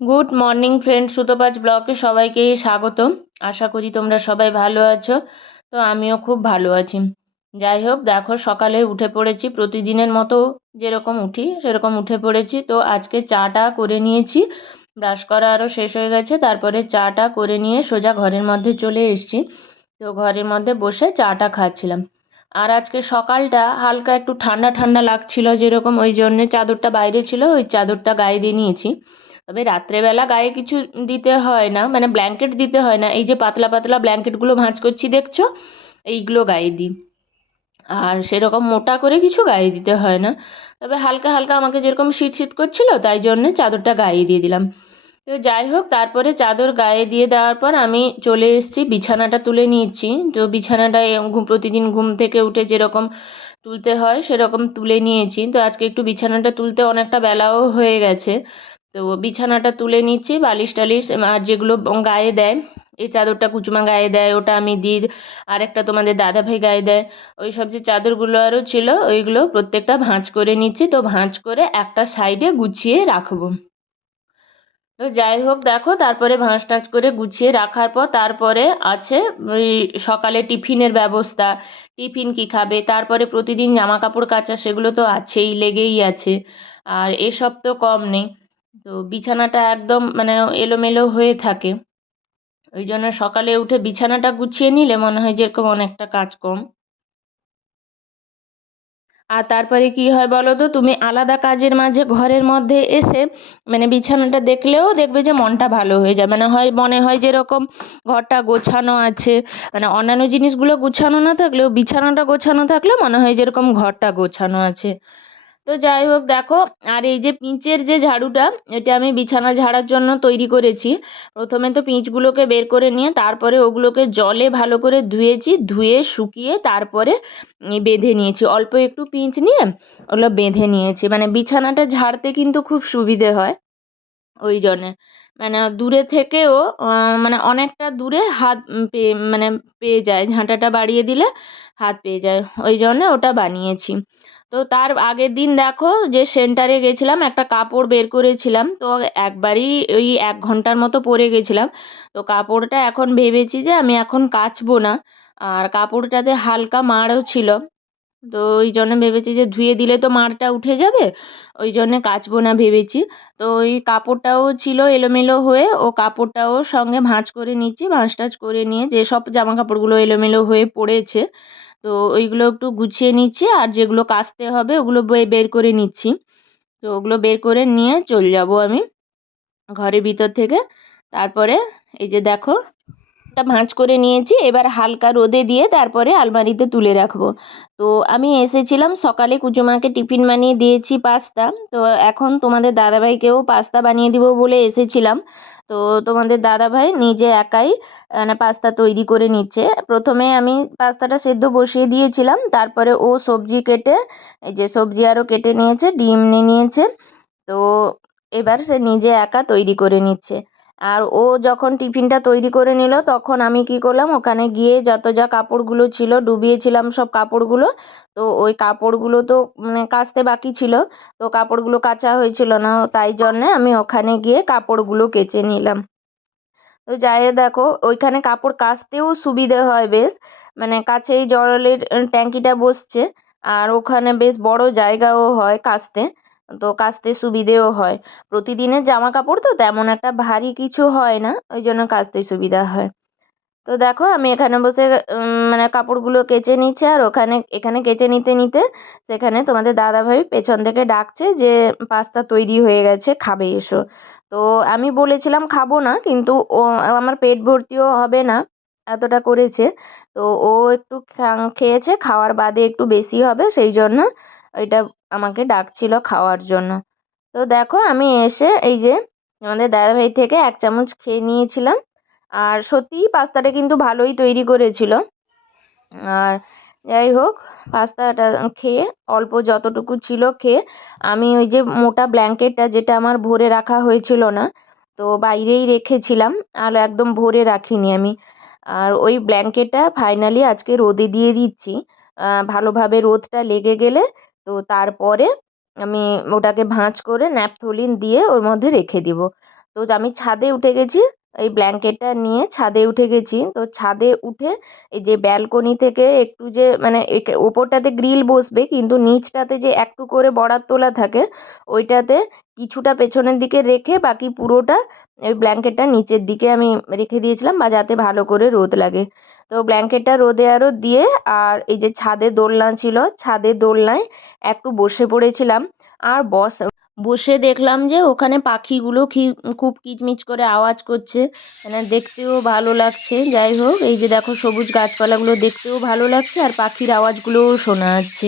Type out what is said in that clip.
Good morning friend, সুতোপাজ ব্লগে সবাইকে স্বাগত। আশা করি তোমরা সবাই ভালো আছো। তো আমিও খুব ভালো আছি। যাই হোক, দেখো সকালে উঠে পড়েছি, প্রতিদিনের মতো যেরকম উঠি সেরকম উঠে পড়েছি। তো আজকে চাটা করে নিয়েছি, ব্রাশ করা আরও শেষ হয়ে গেছে। তারপরে চাটা করে নিয়ে সোজা ঘরের মধ্যে চলে এসেছি। তো ঘরের মধ্যে বসে চাটা খাচ্ছিলাম। আর আজকে সকালটা হালকা একটু ঠান্ডা ঠান্ডা লাগছিল, যেরকম ওই জন্যে চাদরটা বাইরে ছিল, ওই চাদরটা গায়ে দিয়ে নিয়েছি। তবে রাত্রেবেলা গায়ে কিছু দিতে হয় না, মানে ব্ল্যাঙ্কেট দিতে হয় না। এই যে পাতলা পাতলা ব্ল্যাঙ্কেটগুলো ভাঁজ করছি দেখছো, এইগুলো গায়ে দিই। আর সেরকম মোটা করে কিছু গায়ে দিতে হয় না। তবে হালকা হালকা আমাকে যেরকম শীত শীত করছিল, তাই জন্যে চাদরটা গায়ে দিয়ে দিলাম। তো যাই হোক, তারপরে চাদর গায়ে দিয়ে দেওয়ার পর আমি চলে এসেছি, বিছানাটা তুলে নিয়েছি। তো বিছানাটায় প্রতিদিন ঘুম থেকে উঠে যেরকম তুলতে হয় সেরকম তুলে নিয়েছি। তো আজকে একটু বিছানাটা তুলতে অনেকটা বেলাও হয়ে গেছে। তো বিছানাটা তুলে নিচ্ছি, বালিশ টালিশ আর যেগুলো গায়ে দেয়, এই চাদরটা কুচুমা গায়ে দেয়, ওটা আমি দিই। আরেকটা তোমাদের দাদাভাই গায়ে দেয়। ওই সব যে চাদরগুলো আরও ছিল, ওইগুলো প্রত্যেকটা ভাঁজ করে নিচ্ছি। তো ভাঁজ করে একটা সাইডে গুছিয়ে রাখবো। তো যাই হোক, দেখো তারপরে ভাঁজ টাজ করে গুছিয়ে রাখার পর তারপরে আছে ওই সকালে টিফিনের ব্যবস্থা। টিফিন কি খাবে, তারপরে প্রতিদিন জামা কাপড় কাচা, সেগুলো তো আছেই, লেগেই আছে। আর এসব তো কম নেই। তো বিছানাটা একদম মানে এলোমেলো হয়ে থাকে। ওই জন্য সকালে উঠে বিছানাটা গুছিয়ে নিলে মনে হয় যেরকম অনেকটা কাজ কম। আর তারপরে কি হয় বলো তো, তুমি আলাদা কাজের মাঝে ঘরের মধ্যে এসে মানে বিছানাটা দেখলেও দেখবে যে মনটা ভালো হয়ে যায়। মানে হয় মনে হয় যেরকম ঘরটা গোছানো আছে, মানে অন্যান্য জিনিসগুলো গোছানো না থাকলেও বিছানাটা গোছানো থাকলে মনে হয় যেরকম ঘরটা গোছানো আছে। তো যাই হোক, দেখো আর এই যে পিঁচের যে ঝাড়ুটা, এটা আমি বিছানা ঝাড়ার জন্য তৈরি করেছি। প্রথমে তো পিঁচগুলোকে বের করে নিয়ে তারপরে ওগুলোকে জলে ভালো করে ধুয়েছি, ধুয়ে শুকিয়ে তারপরে বেঁধে নিয়েছি। অল্প একটু পিঁচ নিয়ে ওগুলো বেঁধে নিয়েছি, মানে বিছানাটা ঝাড়তে কিন্তু খুব সুবিধে হয়। ওই জন্যে মানে দূরে থেকেও মানে অনেকটা দূরে হাত পেয়ে মানে পেয়ে যায়, ঝাঁটাটা বাড়িয়ে দিলে হাত পেয়ে যায়। ওই জন্যে ওটা বানিয়েছি। তো তার আগের দিন দেখো যে সেন্টারে গেছিলাম, একটা কাপড় বের করেছিলাম। তো একবারই ওই 1 ঘন্টার মতো পরে গেছিলাম। তো কাপড়টা এখন ভেবেছি যে আমি এখন কাচবো না। আর কাপড়টাতে হালকা মাড়ও ছিল। তো ওই জন্য ভেবেছি যে ধুয়ে দিলে তো মাড়টা উঠে যাবে, ওই জন্যে কাচবো না ভেবেছি। তো ওই কাপড়টাও ছিল এলোমেলো হয়ে, ও কাপড়টাও সঙ্গে ভাঁজ করে নিচ্ছি। ভাঁজ টাজ করে নিয়ে যেসব জামা কাপড়গুলো এলোমেলো হয়ে পড়েছে, তো ওইগুলো একটু গুছিয়ে নিচ্ছি। আর যেগুলো কাচতে হবে ওগুলো বের করে নিচ্ছি। তো ওগুলো বের করে নিয়ে চলে যাব আমি ঘরের ভিতর থেকে। তারপরে এই যে দেখো, টা ভাঁজ করে নিয়েছি, এবার হালকা রোদে দিয়ে তারপরে আলমারিতে তুলে রাখবো। তো আমি এসেছিলাম সকালে, কুচুমাকে টিফিন বানিয়ে দিয়েছি পাস্তা। তো এখন তোমাদের দাদাভাইকেও পাস্তা বানিয়ে দিব বলে এসেছিলাম। তো তোমাদের দাদাভাই নিজে একাই মানে পাস্তা তৈরি করে নিচ্ছে। প্রথমে আমি পাস্তাটা সেদ্ধ বসিয়ে দিয়েছিলাম, তারপরে ও সবজি কেটে, এই যে সবজি আরও কেটে নিয়েছে, ডিম নিয়ে নিয়েছে। তো এবার সে নিজে একা তৈরি করে নিচ্ছে। আর ও যখন টিফিনটা তৈরি করে নিল, তখন আমি কি করলাম, ওখানে গিয়ে যত যা কাপড়গুলো ছিল ডুবিয়েছিলাম সব কাপড়গুলো। তো ওই কাপড়গুলো তো মানে কাচতে বাকি ছিল। তো কাপড়গুলো কাচা হয়েছিল না, তাই জন্যে আমি ওখানে গিয়ে কাপড়গুলো কেচে নিলাম। তো যাই দেখো, ওইখানে কাপড় কাচতেও সুবিধে হয় বেশ, মানে কাছেই জলের ট্যাঙ্কিটা বসছে। আর ওখানে বেশ বড় জায়গাও হয় কাচতে। তো কাচতে সুবিধেও হয়। প্রতিদিনের জামা কাপড় তো তেমন একটা ভারী কিছু হয় না, ওই জন্য কাচতে সুবিধা হয়। তো দেখো আমি এখানে বসে মানে কাপড়গুলো কেচে নিচ্ছে, আর এখানে কেচে নিতে নিতে সেখানে তোমাদের দাদাভাই পেছন থেকে ডাকছে যে পাস্তা তৈরি হয়ে গেছে, খাবে এসো। তো আমি বলেছিলাম খাবো না, কিন্তু ও আমার পেট ভর্তিও হবে না, এতটা করেছে। তো ও একটু খেয়েছে, খাওয়ার বাদে একটু বেশি হবে, সেই জন্য ওইটা আমাকে ডাকছিল খাওয়ার জন্য। তো দেখো আমি এসে এই যে আমাদের দাদাভাই থেকে 1 চামচ খেয়ে নিয়েছিলাম। আর সত্যিই পাস্তাটা কিন্তু ভালোই তৈরি করেছিল। আর যাই হোক, পাস্তাটা খেয়ে অল্প যতটুকু ছিল খেয়ে আমি ওই যে মোটা ব্ল্যাঙ্কেটটা, যেটা আমার ভরে রাখা হয়েছিল না, তো বাইরেই রেখেছিলাম, আর একদম ভরে রাখিনি আমি। আর ওই ব্ল্যাঙ্কেটটা ফাইনালি আজকে রোদে দিয়ে দিচ্ছি। ভালোভাবে রোদটা লেগে গেলে তো তারপরে আমি ওটাকে ভাঁজ করে ন্যাপথলিন দিয়ে ওর মধ্যে রেখে দিব। তো আমি ছাদে উঠে গেছি, এই ব্ল্যাঙ্কেটটা নিয়ে ছাদে উঠে গেছি। তো ছাদে উঠে এই যে ব্যালকনি থেকে একটু যে মানে ওপরটাতে গ্রিল বসবে, কিন্তু নিচটাতে যে একটু করে বর্ডার তোলা থাকে ওইটাতে কিছুটা পেছনের দিকে রেখে বাকি পুরোটা ওই ব্ল্যাঙ্কেটটা নিচের দিকে আমি রেখে দিয়েছিলাম, বা যাতে ভালো করে রোদ লাগে। তো ব্ল্যাঙ্কেটটা রোদে আরও দিয়ে, আর এই যে ছাদে দোলনা ছিল, ছাদের দোলনায় একটু বসে পড়েছিলাম। আর বসে দেখলাম যে ওখানে পাখিগুলো খুব কিচমিচ করে আওয়াজ করছে, মানে দেখতেও ভালো লাগছে। যাই হোক, এই যে দেখো সবুজ গাছপালাগুলো দেখতেও ভালো লাগছে আর পাখির আওয়াজগুলোও শোনা যাচ্ছে।